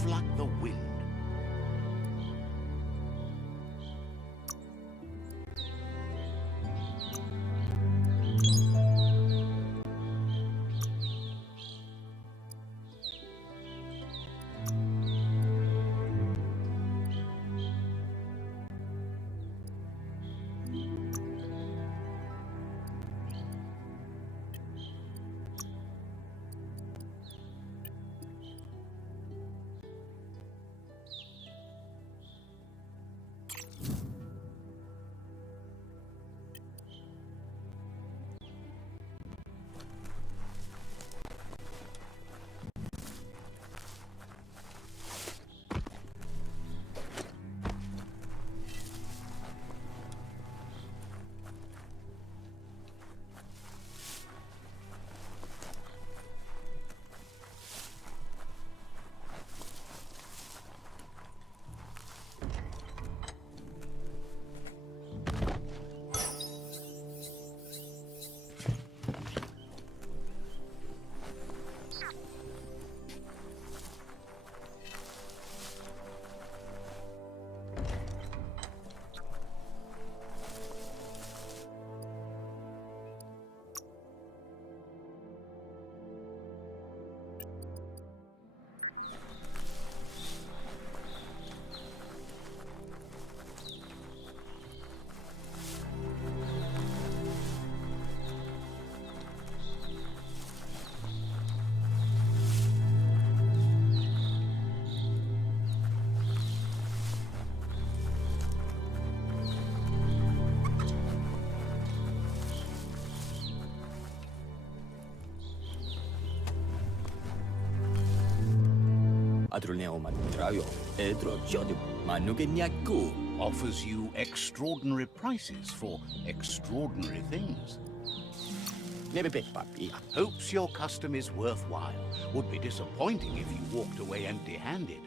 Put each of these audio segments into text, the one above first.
move like the wind. Offers you extraordinary prices for extraordinary things. Hopes your custom is worthwhile. Would be disappointing if you walked away empty-handed.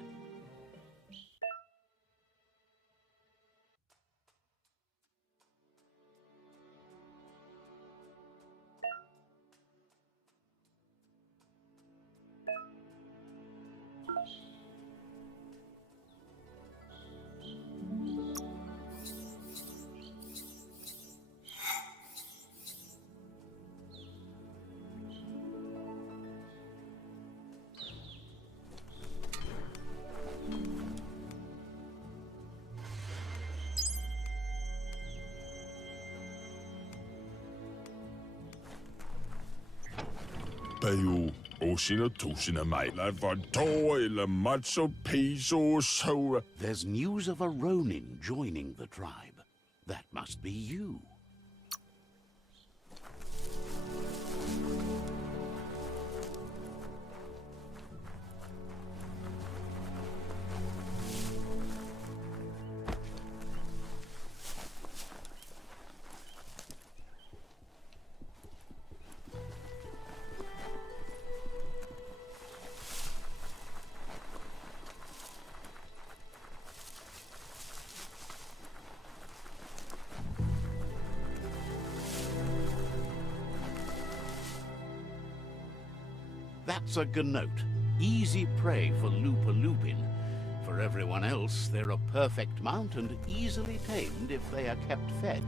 Bayo, Osina Tusina Maila, Vantor, Matzo, Peso, Sora. There's news of a Ronin joining the tribe. That must be you. That's a gnote. Easy prey for Lupa-Lupin. For everyone else, they're a perfect mount and easily tamed if they are kept fed.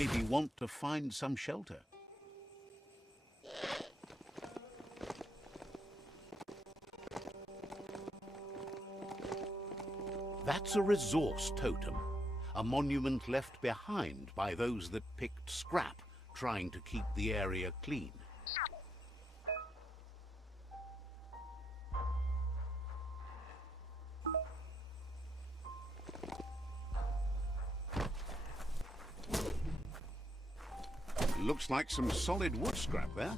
maybe want to find some shelter. That's a resource totem, a monument left behind by those that picked scrap, trying to keep the area clean. Looks like some solid wood scrap there.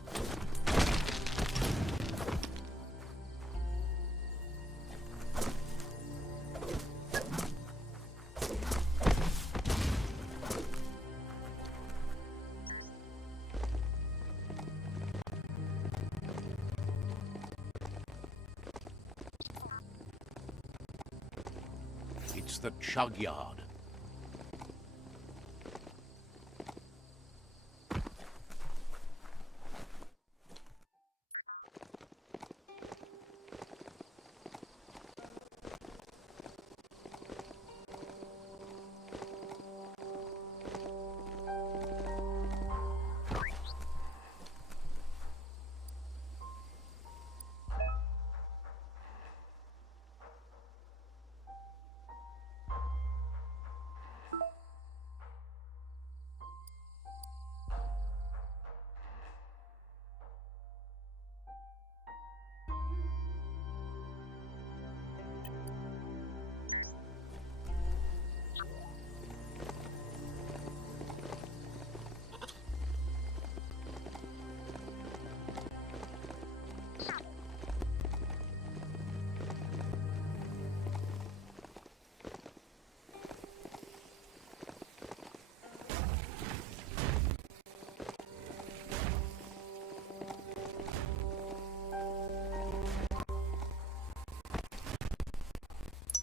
It's the chug yard.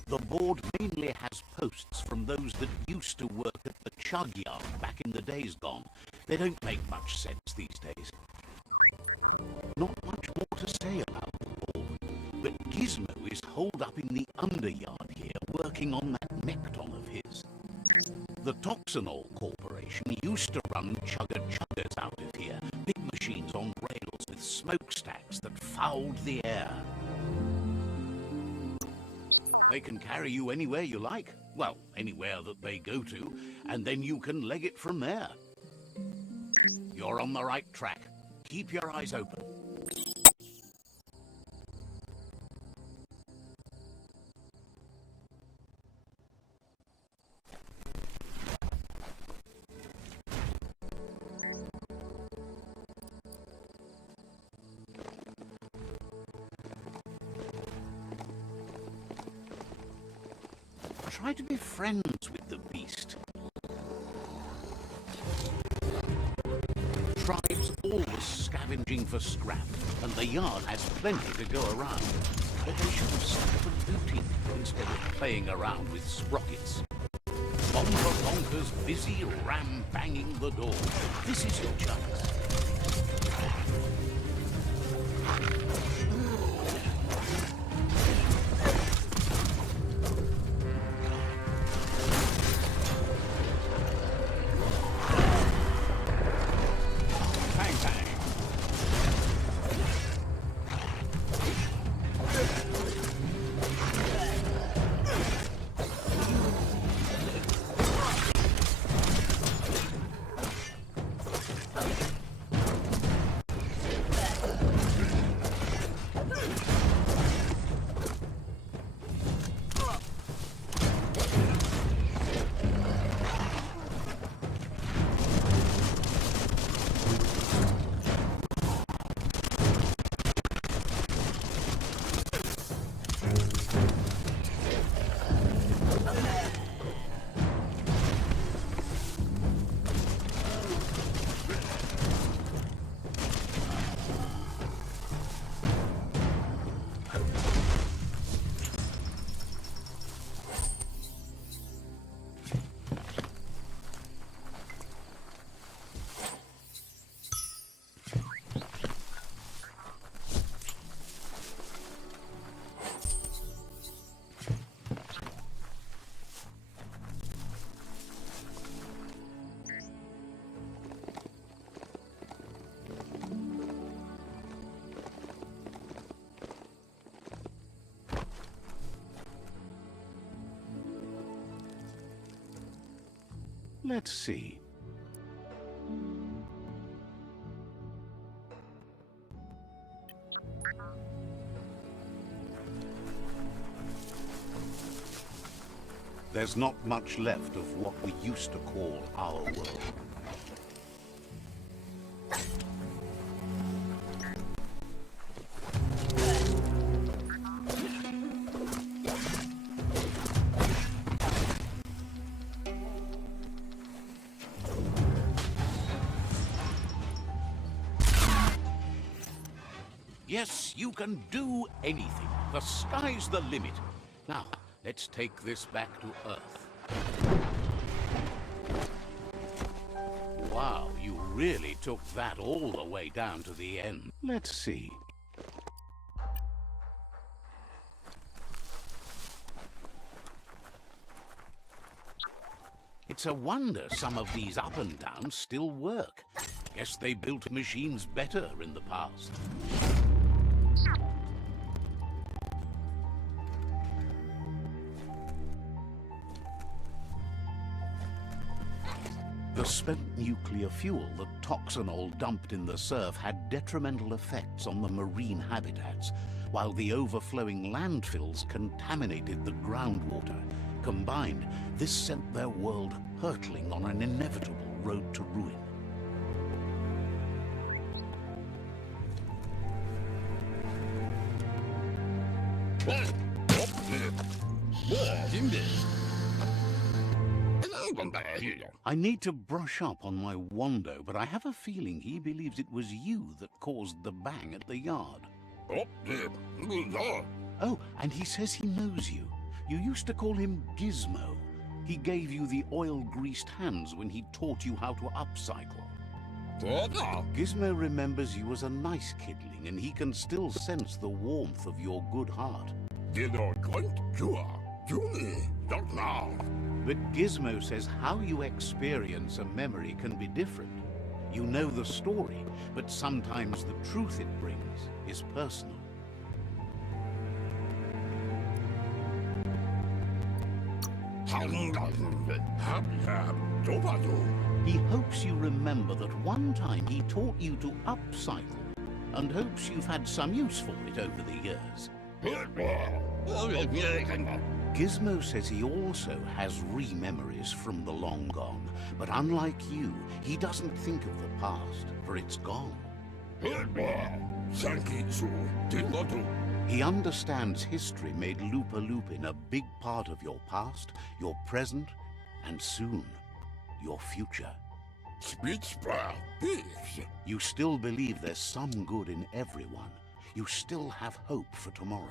The board mainly has posts from those that used to work at the chug yard back in the days gone. They don't make much sense these days. Not much more to say about the board, but Gizmo is holed up in the underyard here, working on that Mekton of his. The Toxanol Corporation used to run chugger-chuggers out of here, big machines on rails with smokestacks that fouled the air. They can carry you anywhere you like. Well, anywhere that they go to, and then you can leg it from there. You're on the right track. Keep your eyes open. Try to be friends with the beast. Tribes always scavenging for scrap, and the yard has plenty to go around. But they should have stuck to looting instead of playing around with sprockets. Bonker Bonker's busy ram-banging the door. This is your chance. Let's see. There's not much left of what we used to call our world. Yes, you can do anything. The sky's the limit. Now, let's take this back to Earth. Wow, you really took that all the way down to the end. Let's see. It's a wonder some of these up and downs still work. Guess they built machines better in the past. The spent nuclear fuel that Toxanol dumped in the surf had detrimental effects on the marine habitats, while the overflowing landfills contaminated the groundwater. Combined, this sent their world hurtling on an inevitable road to ruin. I need to brush up on my Wando, but I have a feeling he believes it was you that caused the bang at the yard. Oh, and he says he knows you. You used to call him Gizmo. He gave you the oil-greased hands when he taught you how to upcycle. Gizmo remembers you as a nice kidling, and he can still sense the warmth of your good heart. But Gizmo says how you experience a memory can be different. You know the story, but sometimes the truth it brings is personal. He hopes you remember that one time he taught you to upcycle, and hopes you've had some use for it over the years. Gizmo says he also has re-memories from the long gone, but unlike you, he doesn't think of the past, for it's gone. He understands history made Lupa Lupin a big part of your past, your present, and soon, your future. You still believe there's some good in everyone. You still have hope for tomorrow.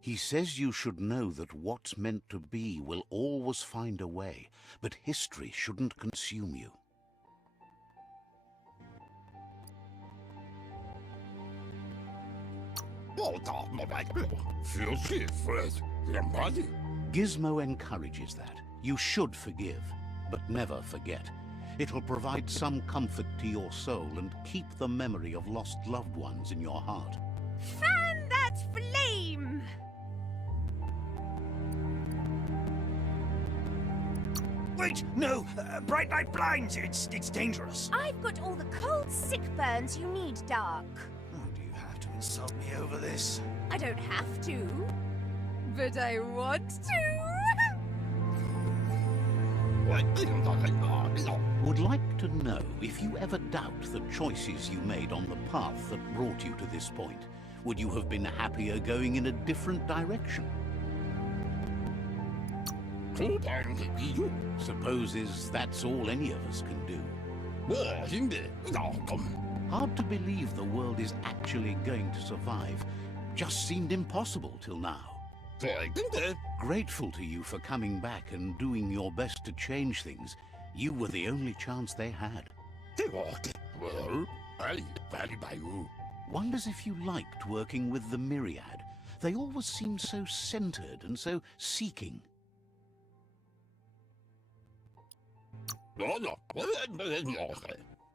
He says you should know that what's meant to be will always find a way, but history shouldn't consume you. Gizmo encourages that. You should forgive, but never forget. It'll provide some comfort to your soul and keep the memory of lost loved ones in your heart. Fan that flame! Wait, no! Bright light blinds! It's dangerous! I've got all the cold, sick burns you need, Dark. Oh, do you have to insult me over this? I don't have to, but I want to. Would like to know if you ever doubt the choices you made on the path that brought you to this point. Would you have been happier going in a different direction? Supposes that's all any of us can do. Hard to believe the world is actually going to survive. Just seemed impossible till now. Grateful to you for coming back and doing your best to change things. You were the only chance they had. Wonders if you liked working with the Myriad. They always seemed so centered and so seeking.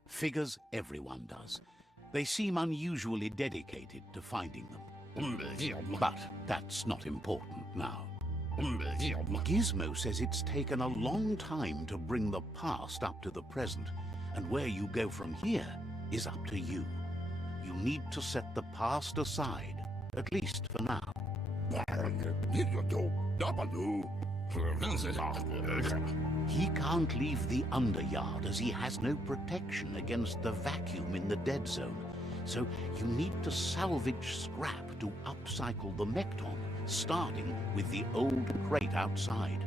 Figures everyone does. They seem unusually dedicated to finding them. But that's not important now. Gizmo says it's taken a long time to bring the past up to the present, and where you go from here is up to you. You need to set the past aside, at least for now. He can't leave the underyard as he has no protection against the vacuum in the dead zone. So you need to salvage scrap to upcycle the Mekton, starting with the old crate outside.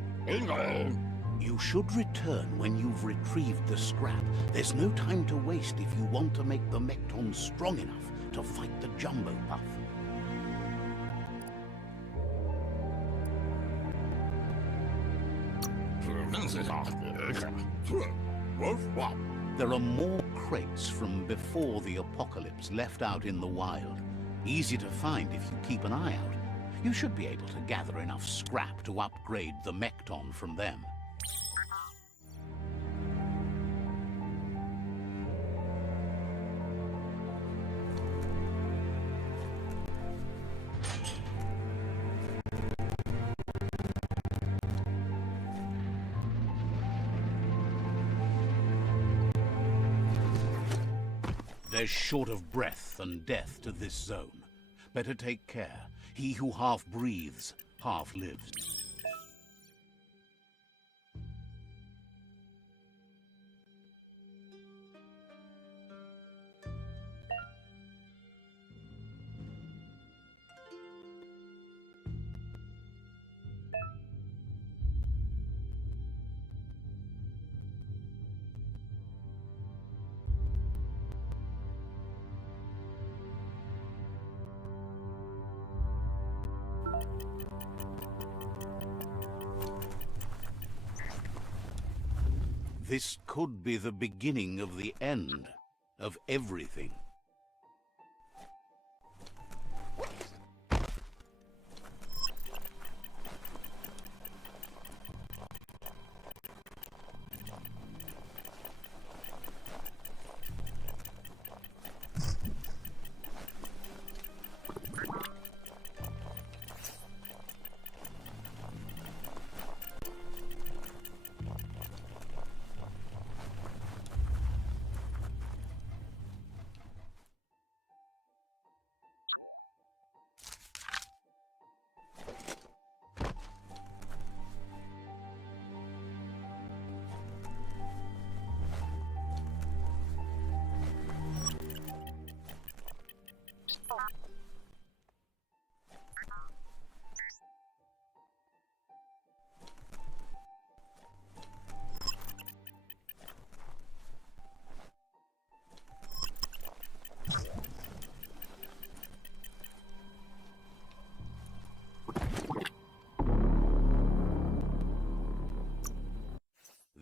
You should return when you've retrieved the scrap. There's no time to waste if you want to make the Mekton strong enough to fight the Jumbo Puff. There are more crates from before the apocalypse left out in the wild. Easy to find if you keep an eye out. You should be able to gather enough scrap to upgrade the Mekton from them. There's short of breath and death to this zone. Better take care. He who half breathes, half lives. This could be the beginning of the end of everything.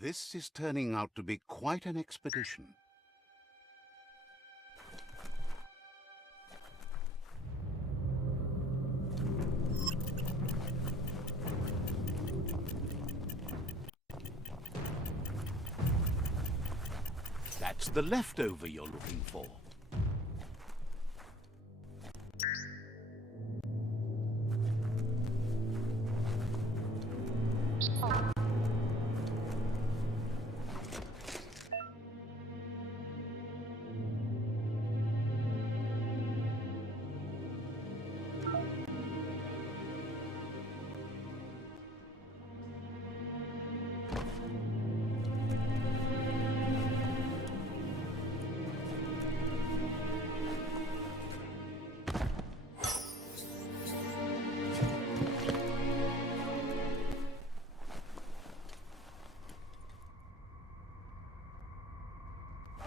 This is turning out to be quite an expedition. That's the leftover you're looking for.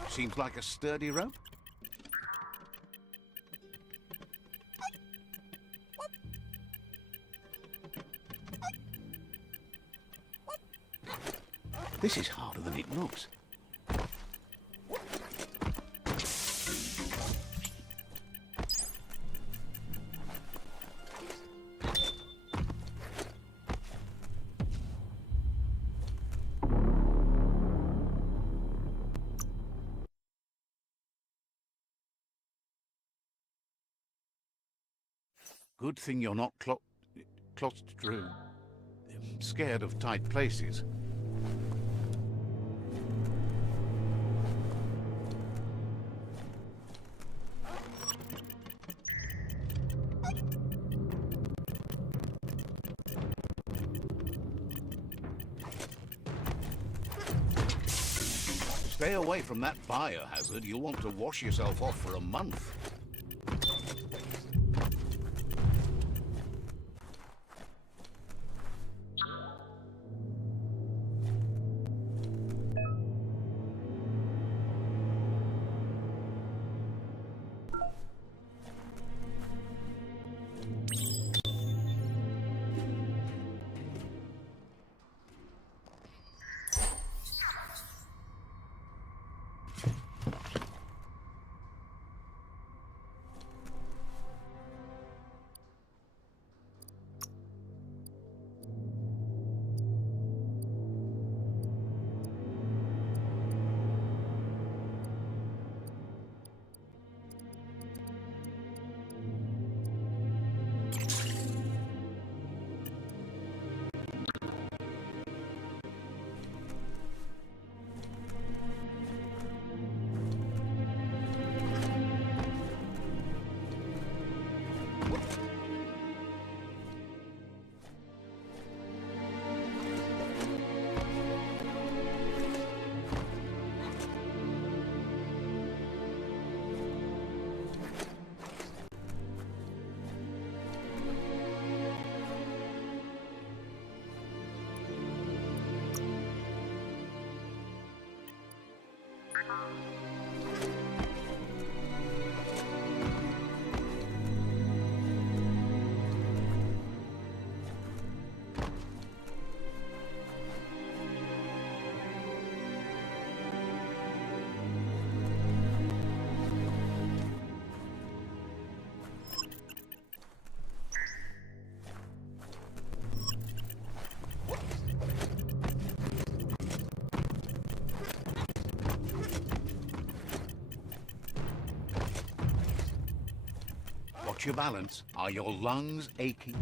Seems like a sturdy rope. This is harder than it looks. Good thing you're not closeted through. Scared of tight places. Stay away from that biohazard. You'll want to wash yourself off for a month. Watch your balance. Are your lungs aching?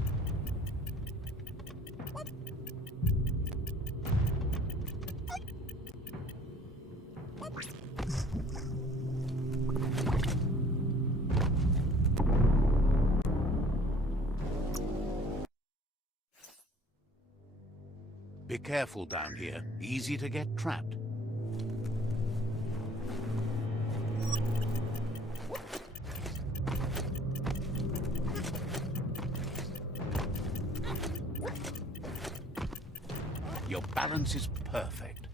Be careful down here. Easy to get trapped. Your balance is perfect.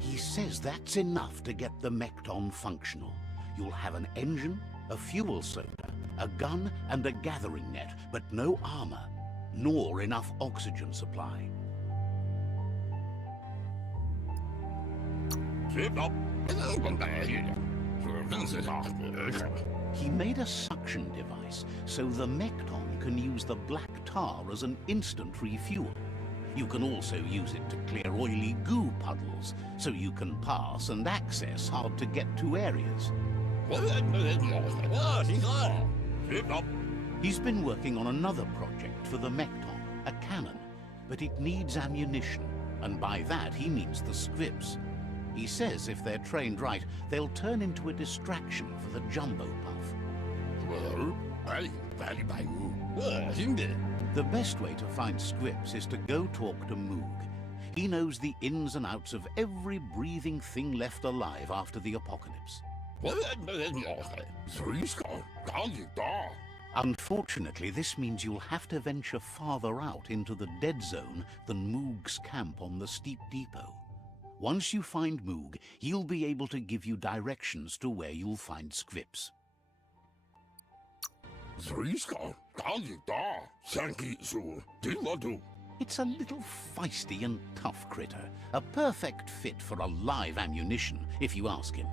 He says that's enough to get the Mekton functional. You'll have an engine, a fuel soda, a gun, and a gathering net, but no armor, nor enough oxygen supply. He made a suction device so the Mekton can use the black tar as an instant refuel. You can also use it to clear oily goo puddles, so you can pass and access hard-to-get-to areas. He's been working on another project for the Mekton, a cannon, but it needs ammunition, and by that he means the scripts. He says if they're trained right, they'll turn into a distraction for the jumbo puff. The best way to find scripts is to go talk to Moog. He knows the ins and outs of every breathing thing left alive after the apocalypse. Unfortunately, this means you'll have to venture farther out into the dead zone than Moog's camp on the steep depot. Once you find Moog, he'll be able to give you directions to where you'll find scripts. It's a little feisty and tough critter, a perfect fit for a live ammunition, if you ask him.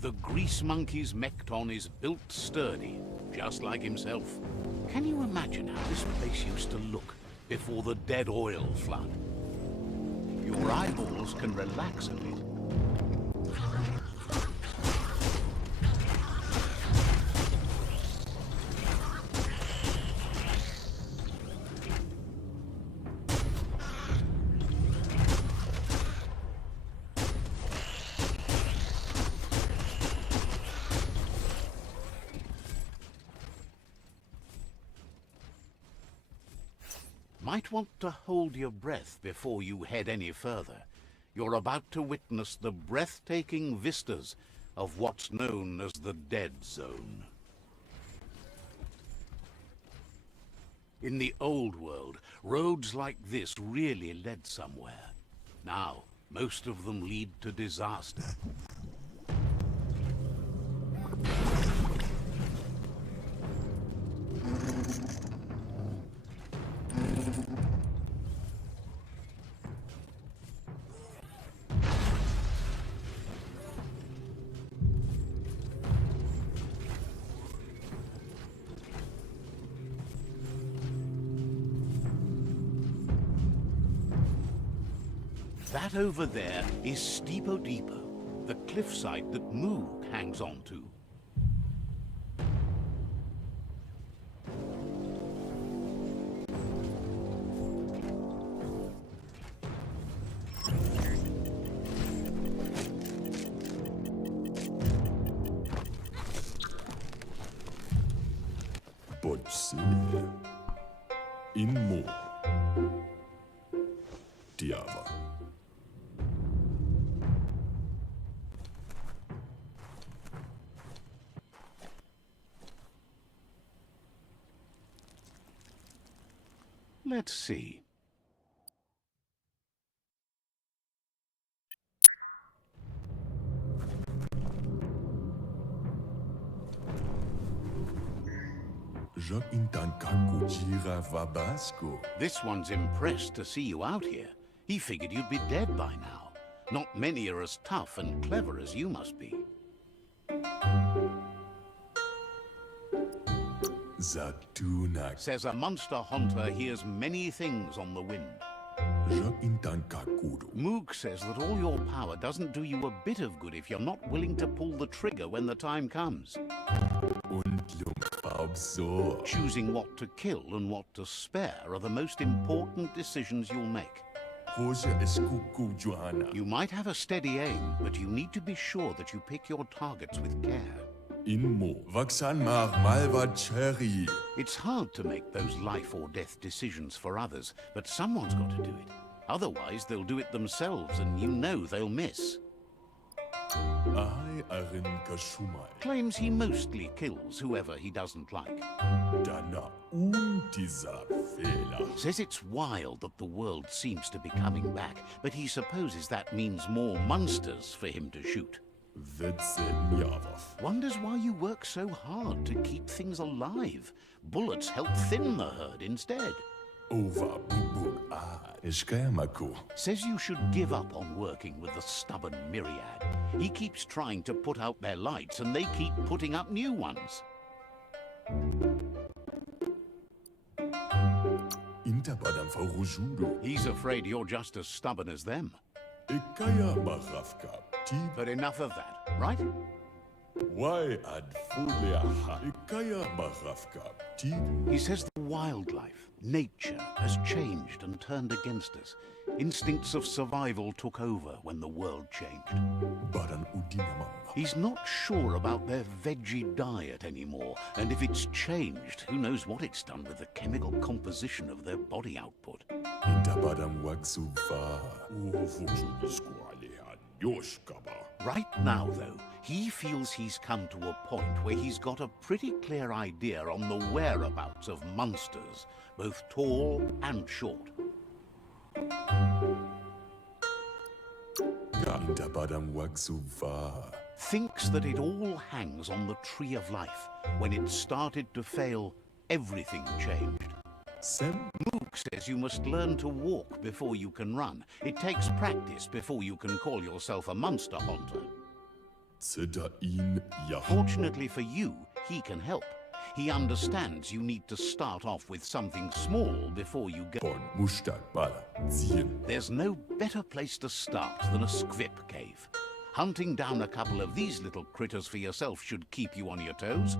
The Grease Monkey's Mekton is built sturdy, just like himself. Can you imagine how this place used to look before the dead oil flood? Your eyeballs can relax a bit. Might want to hold your breath before you head any further. You're about to witness the breathtaking vistas of what's known as the Dead Zone. In the old world, roads like this really led somewhere. Now, most of them lead to disaster. That over there is Steepo Depot, the cliffside that Moog hangs on to. Botse. Inmo. Diava. Let's see. This one's impressed to see you out here. He figured you'd be dead by now. Not many are as tough and clever as you must be. Zatunak. Says a monster hunter hears many things on the wind. Moog says that all your power doesn't do you a bit of good if you're not willing to pull the trigger when the time comes. Choosing what to kill and what to spare are the most important decisions you'll make. You might have a steady aim, but you need to be sure that you pick your targets with care. It's hard to make those life or death decisions for others, but someone's got to do it. Otherwise, they'll do it themselves, and you know they'll miss. I arin kashumai. Claims he mostly kills whoever he doesn't like. Dana dieser Fehler. Says it's wild that the world seems to be coming back, but he supposes that means more monsters for him to shoot. Wetze Njavov. Wonders why you work so hard to keep things alive. Bullets help thin the herd instead. Ova bubuk ishkayamaku. Says you should give up on working with the stubborn myriad. He keeps trying to put out their lights and they keep putting up new ones. Intabadam farujudo. He's afraid you're just as stubborn as them. Ikaya marafka. Tib. But enough of that, right? Why ad fuleaha. Ikaya marafka. Tib. He says the wildlife, nature, has changed and turned against us. Instincts of survival took over when the world changed. Badan udinamamba. He's not sure about their veggie diet anymore, and if it's changed, who knows what it's done with the chemical composition of their body output. Intabadam waksuva. Uvujuniskualeha yoshkaba. Right now, though, he feels he's come to a point where he's got a pretty clear idea on the whereabouts of monsters, both tall and short. Intabadam waksuva. Thinks that it all hangs on the tree of life. When it started to fail, everything changed. Sem. Mook says you must learn to walk before you can run. It takes practice before you can call yourself a monster hunter. Zeda in Yah. Fortunately for you, he can help. He understands you need to start off with something small before you go. Von Mustad Bala. Zien. There's no better place to start than a squip cave. Hunting down a couple of these little critters for yourself should keep you on your toes.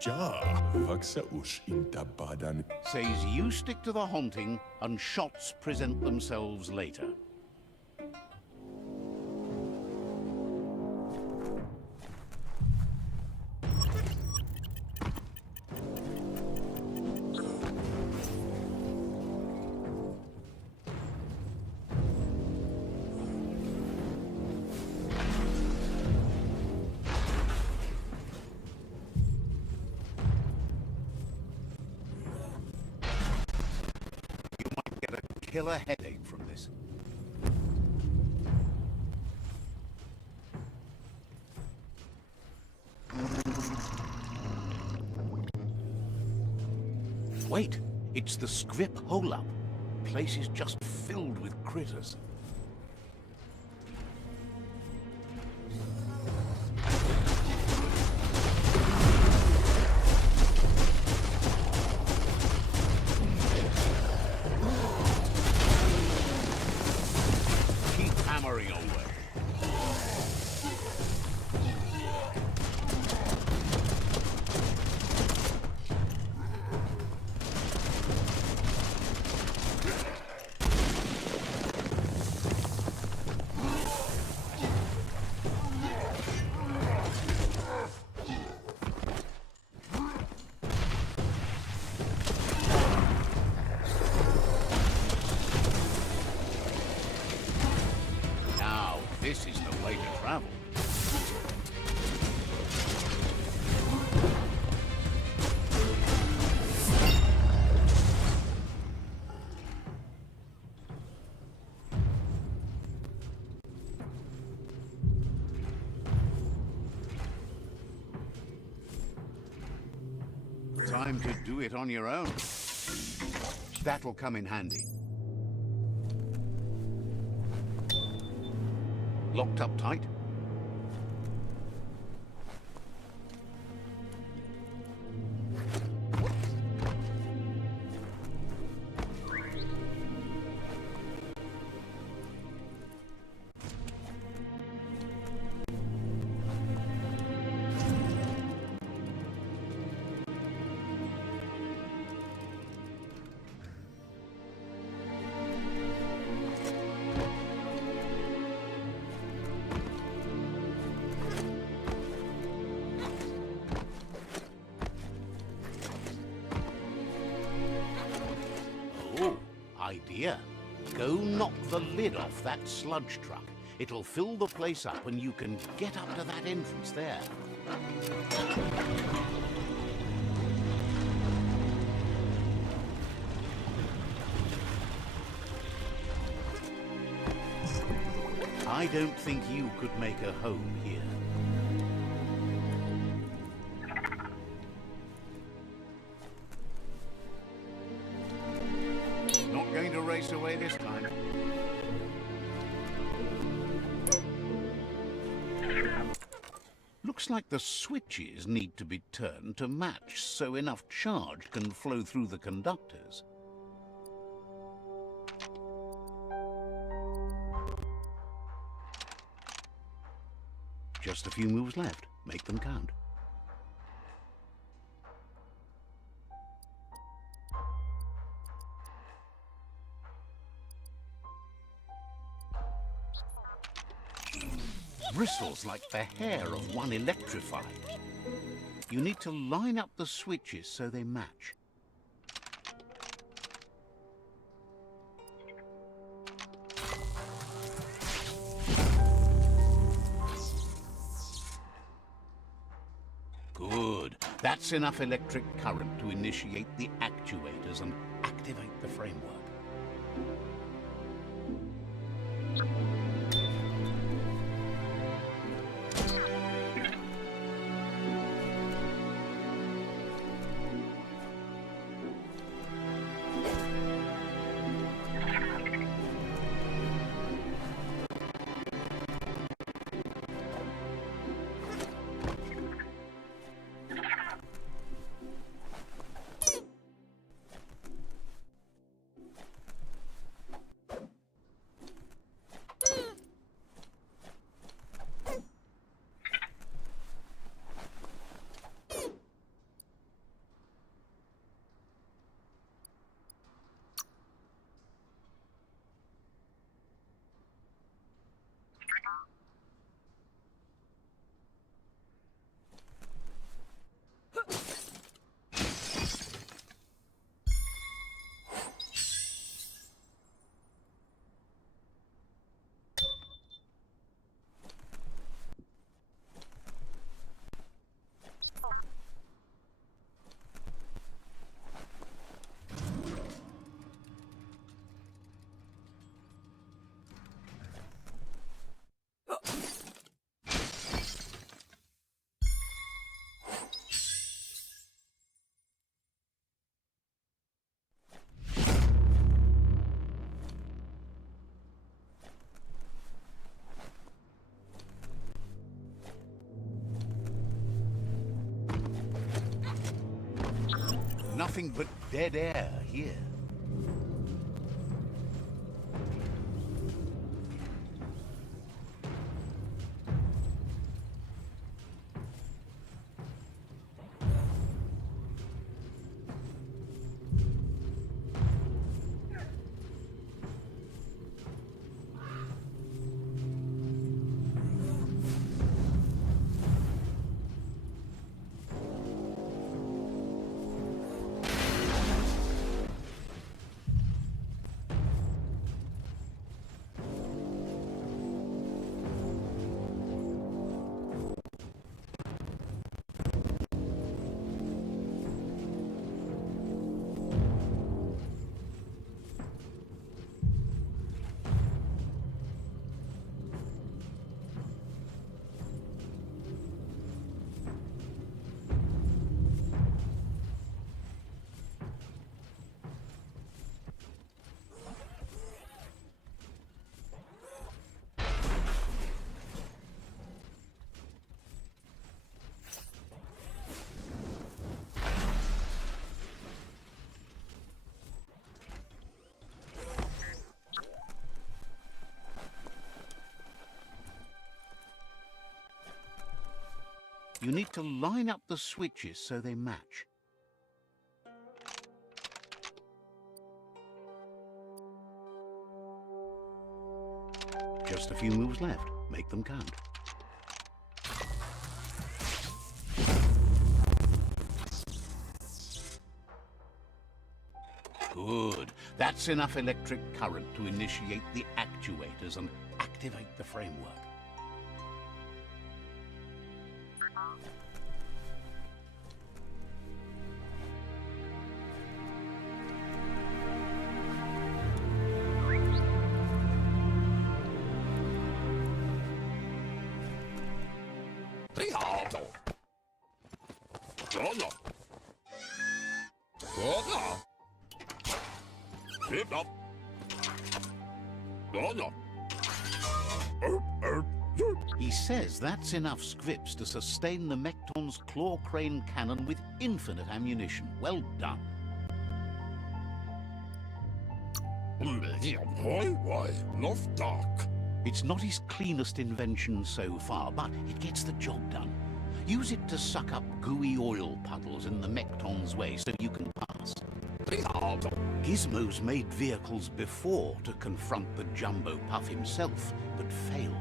Ja. Vaksa ush intabadan. Says you stick to the haunting and shots present themselves later. Killer headache from this. Wait, it's the scrip hole-up. Place is just filled with critters. Hammering away. This is the way to travel. Time to do it on your own. That'll come in handy. Locked up tight? Oh, idea. Go knock the lid off that sludge truck. It'll fill the place up and you can get up to that entrance there. I don't think you could make a home here. Not going to race away this time. Looks like the switches need to be turned to match so enough charge can flow through the conductors. Just a few moves left. Make them count. Bristles like the hair of one electrified. You need to line up the switches so they match. Good. That's enough electric current to initiate the actuators and activate the framework. Nothing but dead air here. You need to line up the switches so they match. Just a few moves left. Make them count. Good. That's enough electric current to initiate the actuators and activate activate the framework. He says that's enough scripts to sustain the Mekton's claw crane cannon with infinite ammunition. Well done. It's not his cleanest invention so far, but it gets the job done. Use it to suck up gooey oil puddles in the Mekton's way so you can pass. Gizmo's made vehicles before to confront the Jumbo Puff himself, but failed.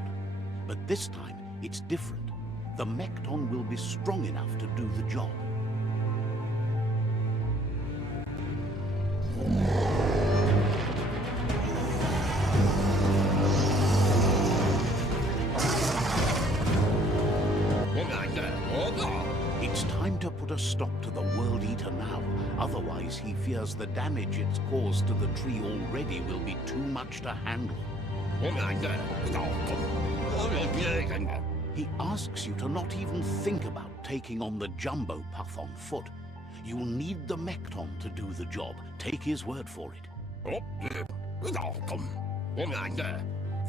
But this time, it's different. The Mekton will be strong enough to do the job. It's time to put a stop to the World Eater now. Otherwise, he fears the damage it's caused to the tree already will be too much to handle. He asks you to not even think about taking on the Jumbo Puff on foot. You'll need the Mekton to do the job. Take his word for it.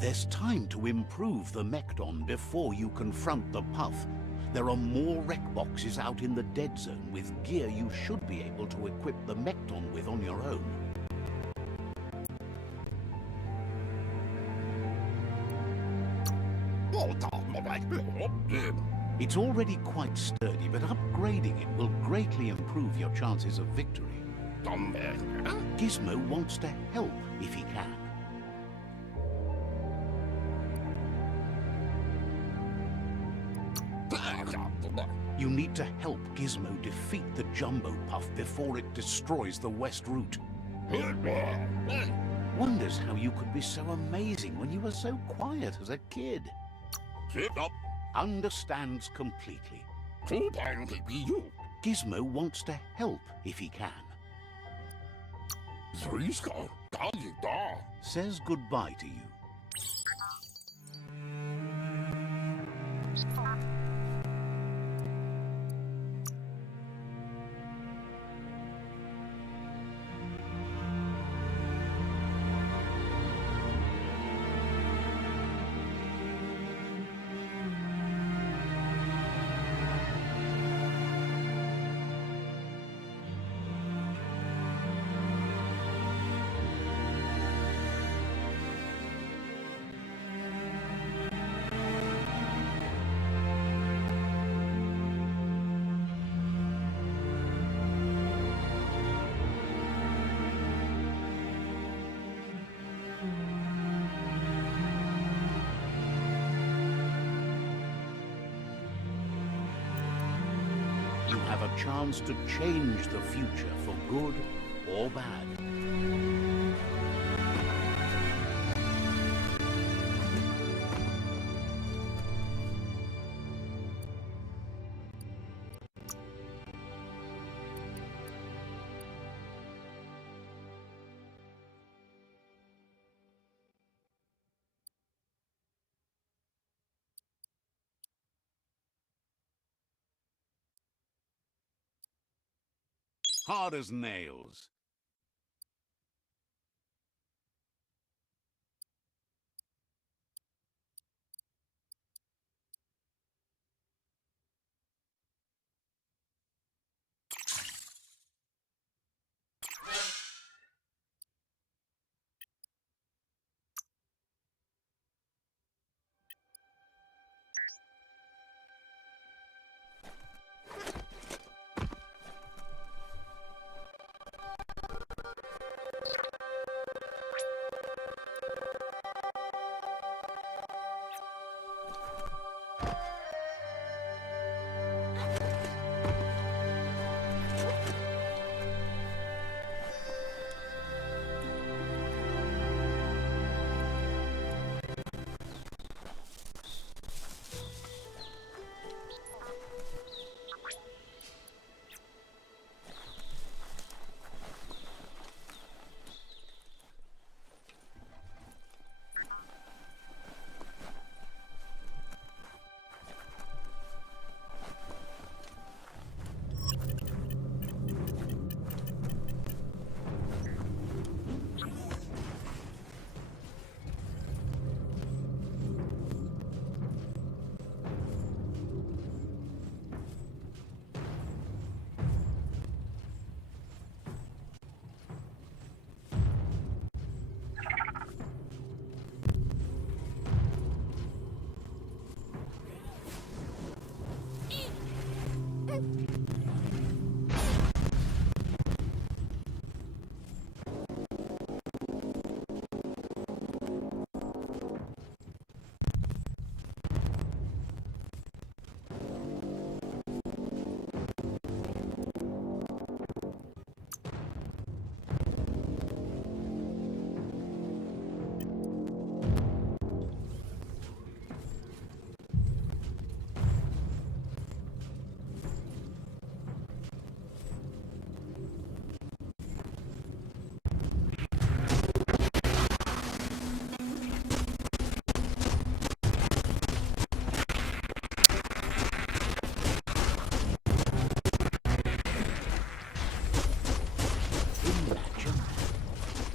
There's time to improve the Mekton before you confront the Puff. There are more wreck boxes out in the dead zone with gear you should be able to equip the Mekton with on your own. It's already quite sturdy, but upgrading it will greatly improve your chances of victory. Gizmo wants to help if he can. You need to help Gizmo defeat the Jumbo Puff before it destroys the West Route. Wonders how you could be so amazing when you were so quiet as a kid. Understands completely. Gizmo wants to help if he can. Says goodbye to you. You have a chance to change the future for good or bad. Hard as nails.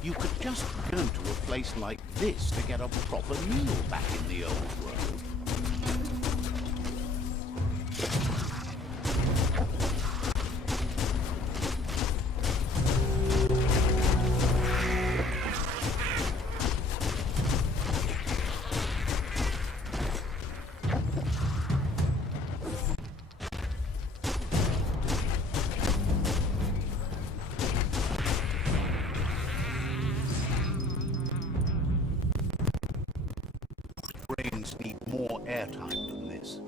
You could just go to a place like this to get a proper meal back in the old world. Brains need more airtime than this.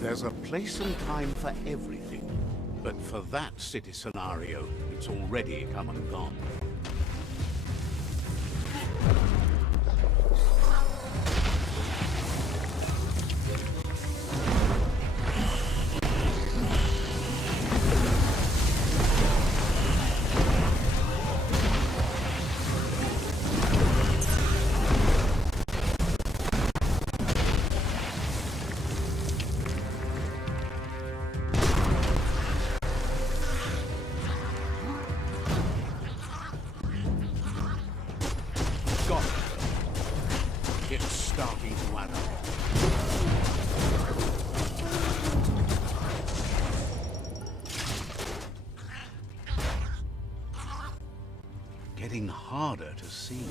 There's a place and time for everything, but for that city scenario, it's already come and gone. Got it. It's starting to add up. Getting harder to see.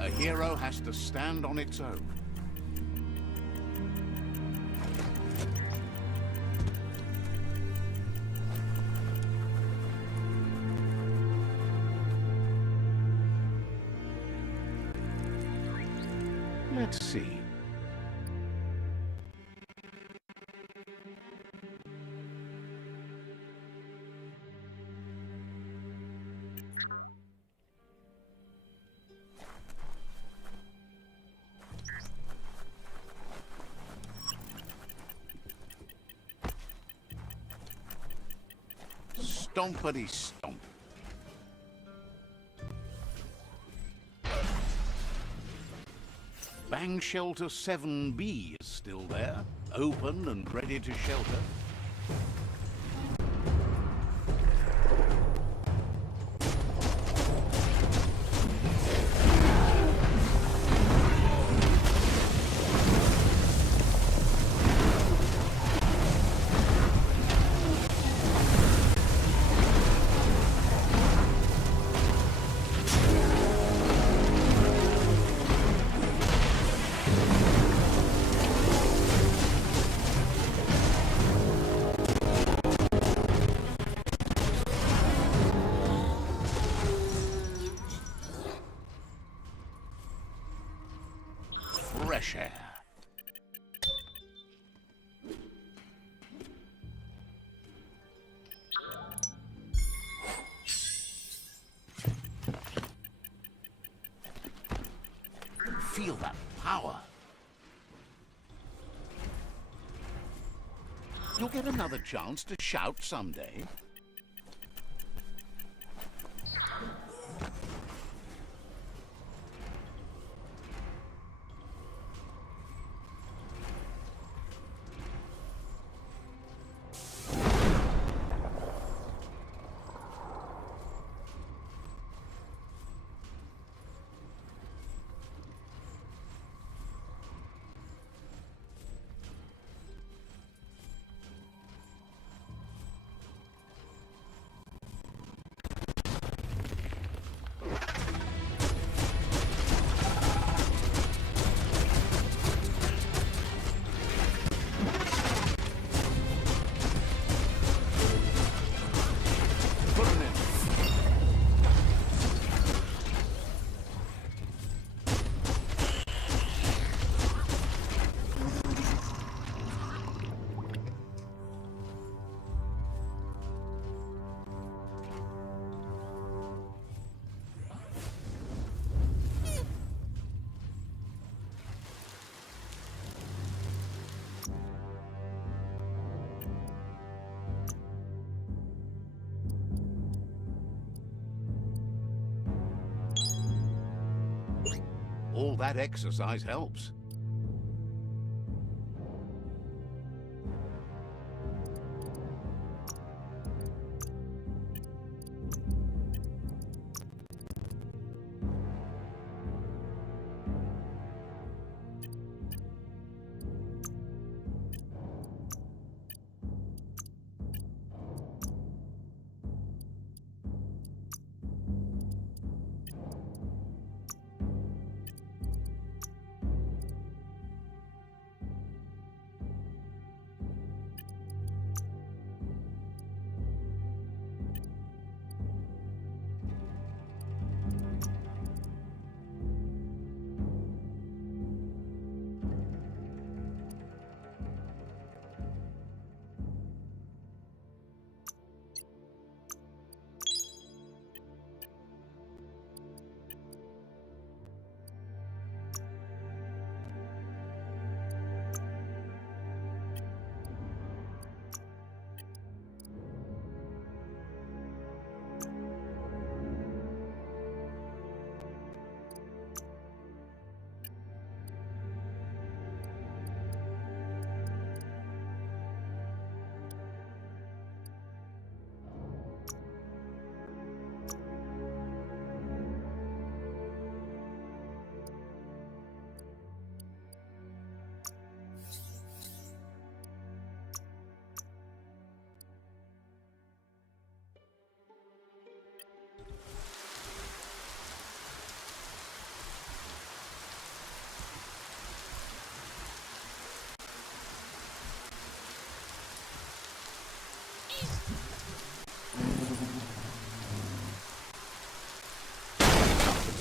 A hero has to stand on its own. Let's see. Stompity stomp. Bang Shelter 7B is still there, open and ready to shelter. Fresh air. Feel that power. You'll get another chance to shout someday. All that exercise helps.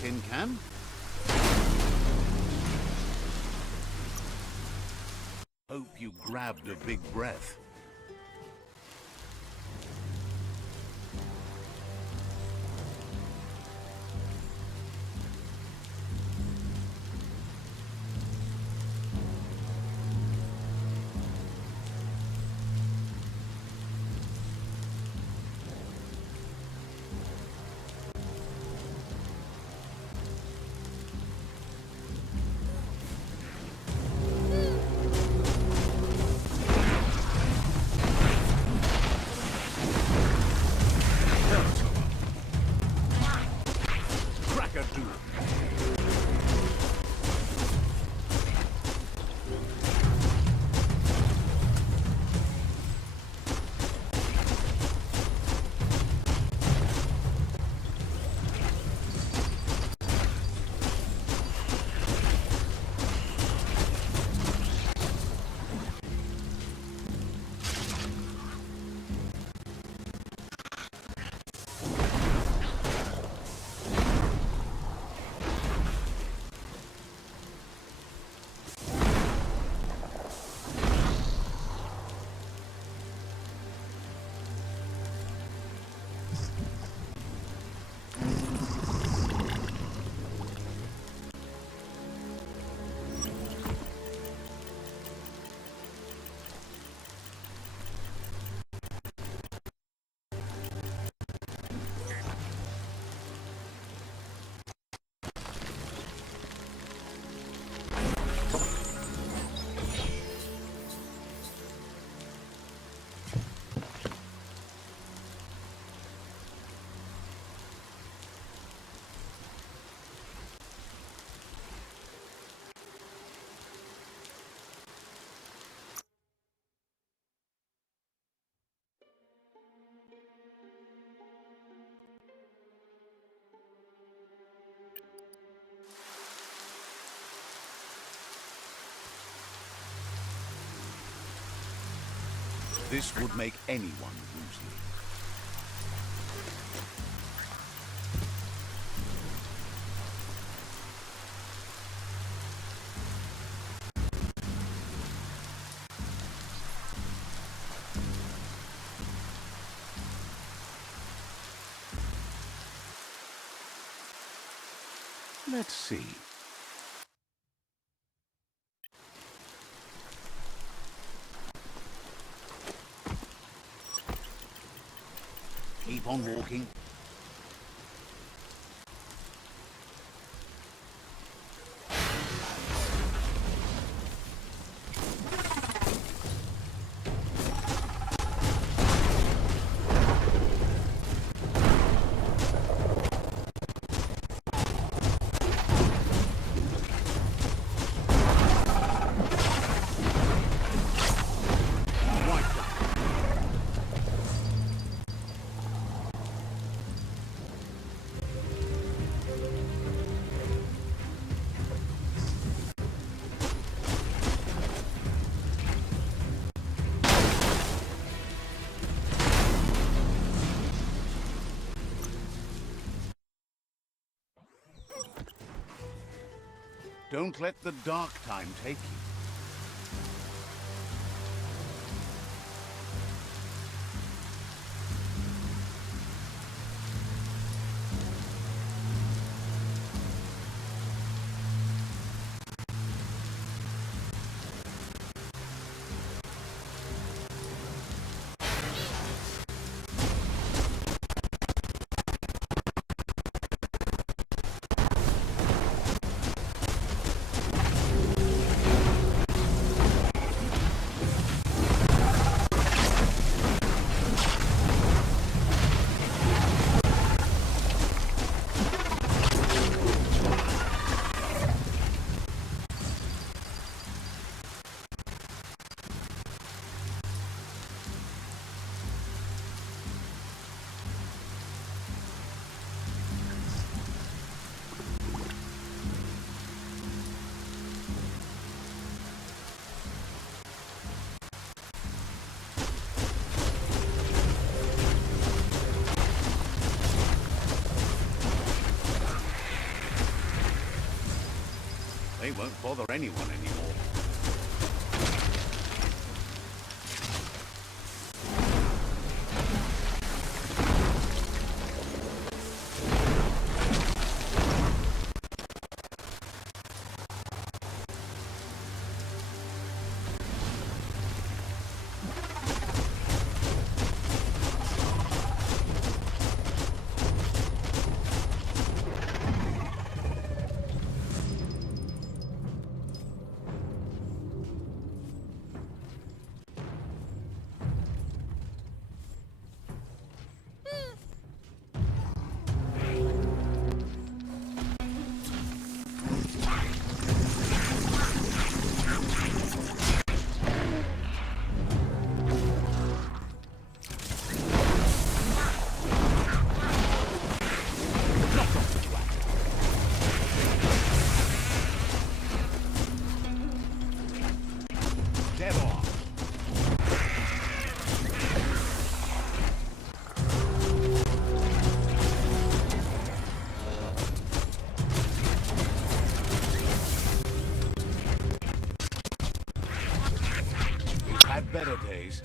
Tin can. Hope you grabbed a big breath. This would make anyone woozy. Let's see. Keep on walking. Don't let the dark time take you. They won't bother anyone anymore. Better days.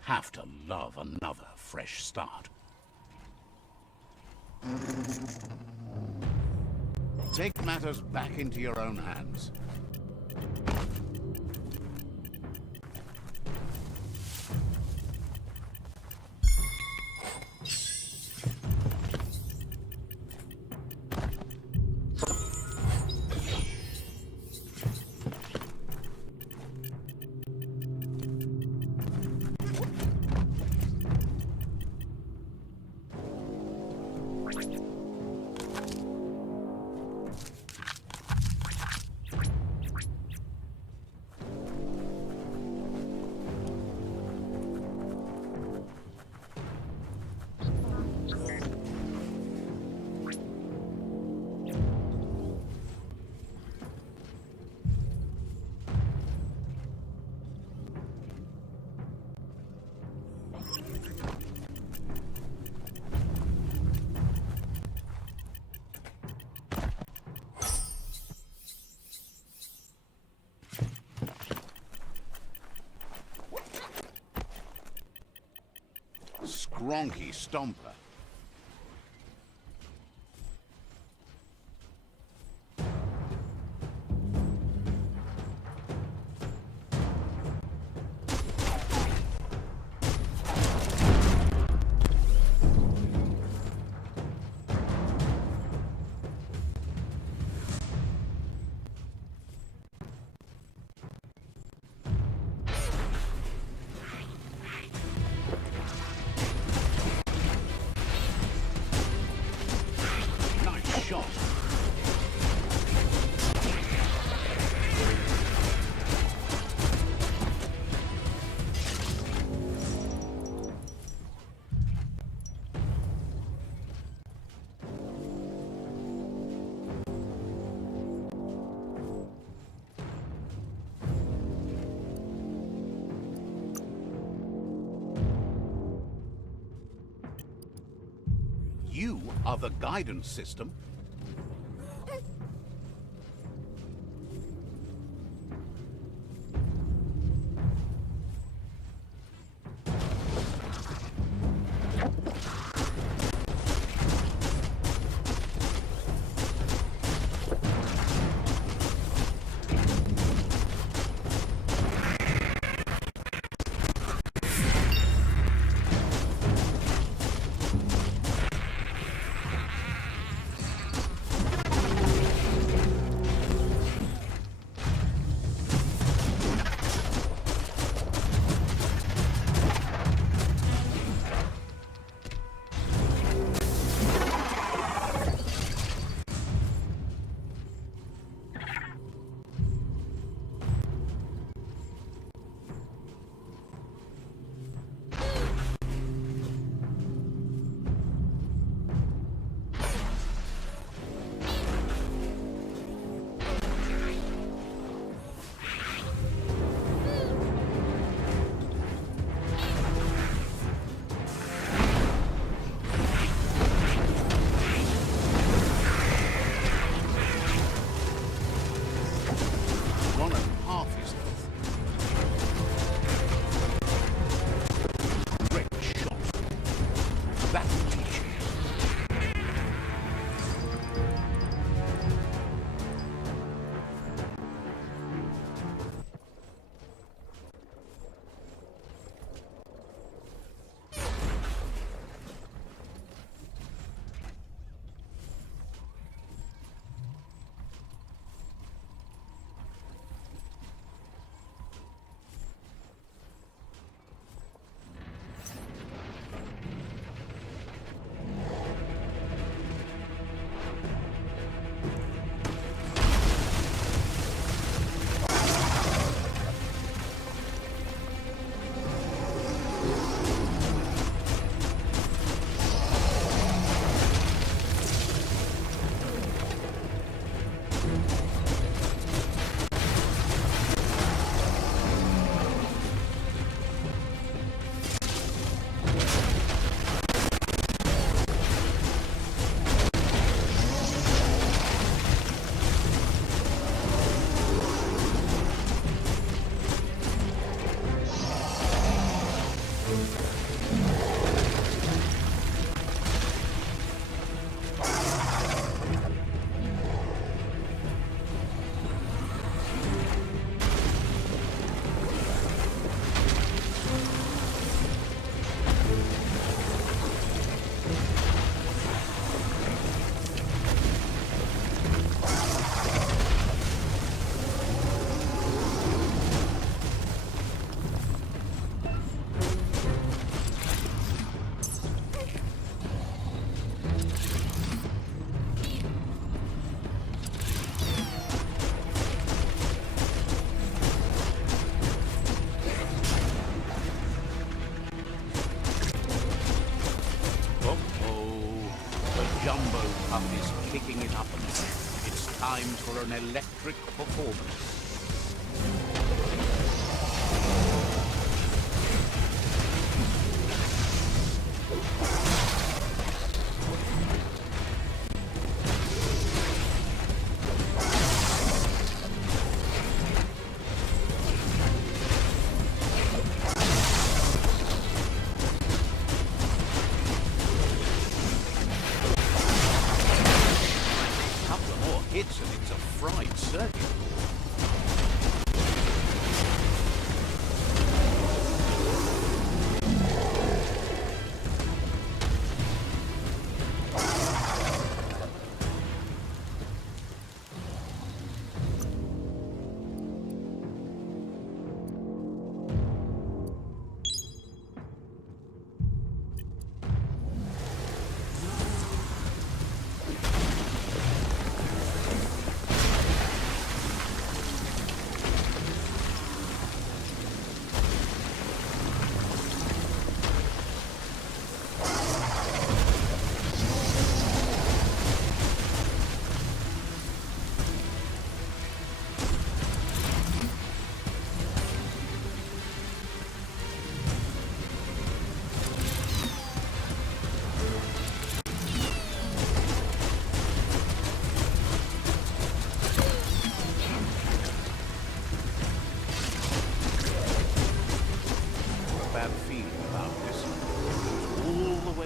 Have to love another fresh start. Take matters back into your own hands. Gronky Stomper. Nice shot. You are the guidance system. One and half his health. Great shot. That'll teach you. Jumbo Puff is kicking it up a notch. It's time for an electric performance.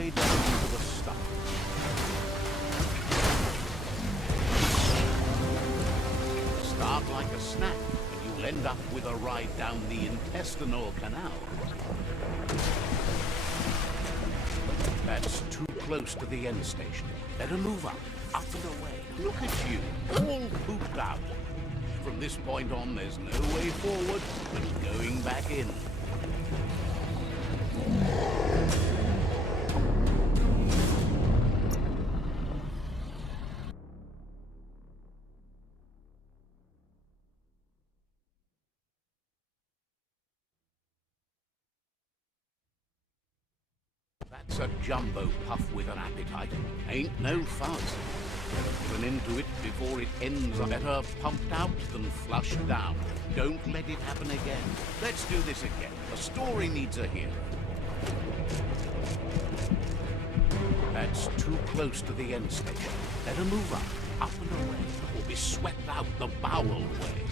way down to the start. Start like a snack, and you'll end up with a ride down the intestinal canal. That's too close to the end station. Better move up and away. Look at you, all pooped out. From this point on, there's no way forward but going back in. That's a jumbo puff with an appetite. Ain't no fuss. Better put an end to it before it ends. Better pumped out than flushed down. Don't let it happen again. Let's do this again. The story needs a hero. That's too close to the end station. Better move up and away, or be swept out the bowel way.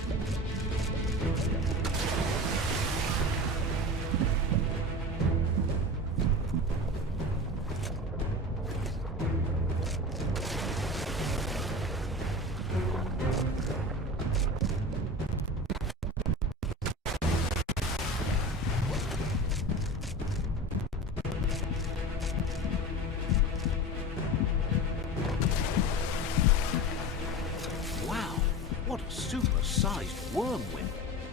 Wow, what a super-sized worm whip.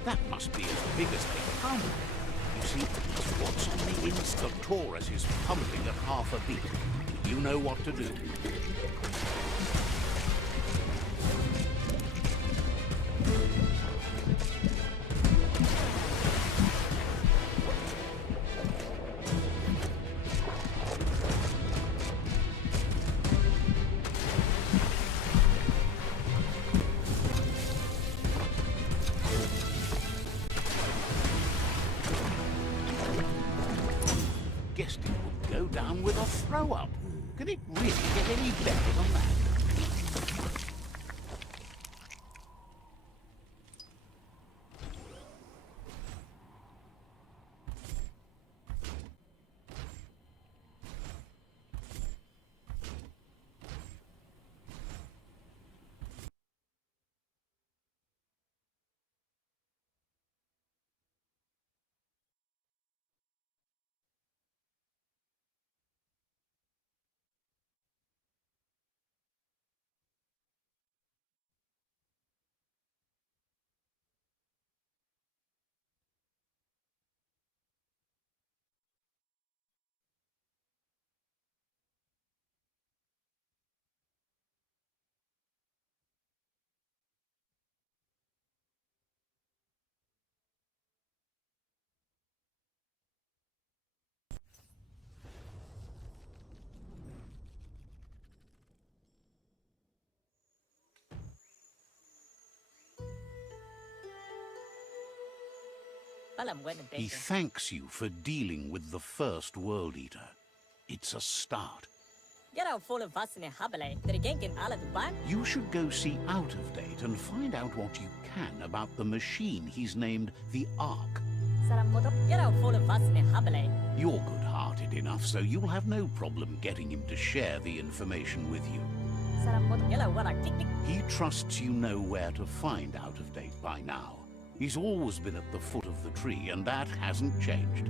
That must be as big as they come. You see, what's on the inside? The torus is pumping at half a beat. You know what to do. Guessed it would go down with a throw-up. Can it really get any better than that? He thanks you for dealing with the first World Eater. It's a start. You should go see Out of Date and find out what you can about the machine he's named the Ark. You're good-hearted enough, so you'll have no problem getting him to share the information with you. He trusts you know where to find Out of Date by now. He's always been at the foot of the tree, and that hasn't changed.